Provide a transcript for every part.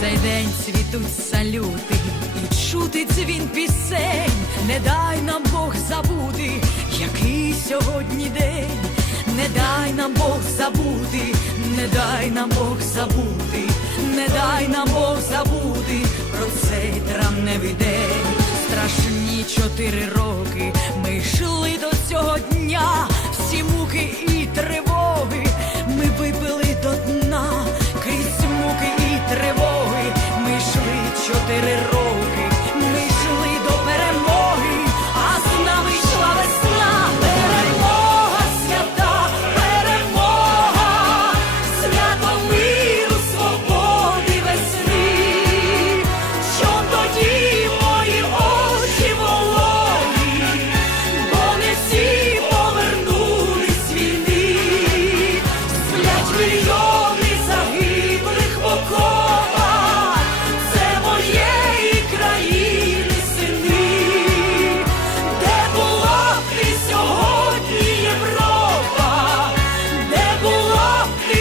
цей день цвітуть салюти, і чути дзвін пісень, не дай нам Бог забути, який сьогодні день, не дай нам Бог забути, не дай нам Бог забути, не дай нам Бог забути. Про цей травневий день. Страшні чотири роки йшли чотири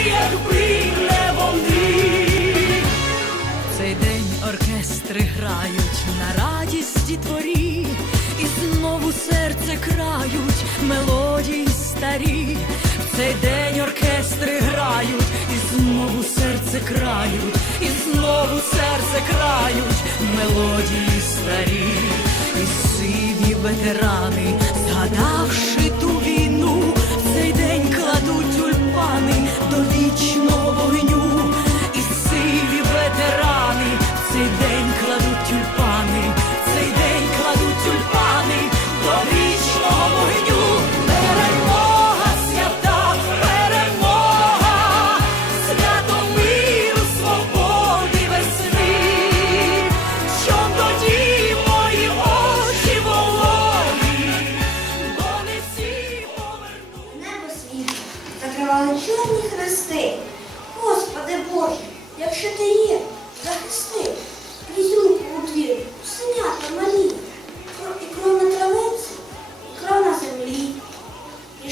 якби не вони. Цей день оркестри грають на радість дітворі, і знову серце крають мелодії старі. В цей день оркестри грають, і знову серце крають, і знову серце крають мелодії старі, і сиві ветерани, малювали чорні хрести. Господи Боже, якщо ти є, захисти, візюнку у двір, синята малі, і кров на травиці, і кров на землі. І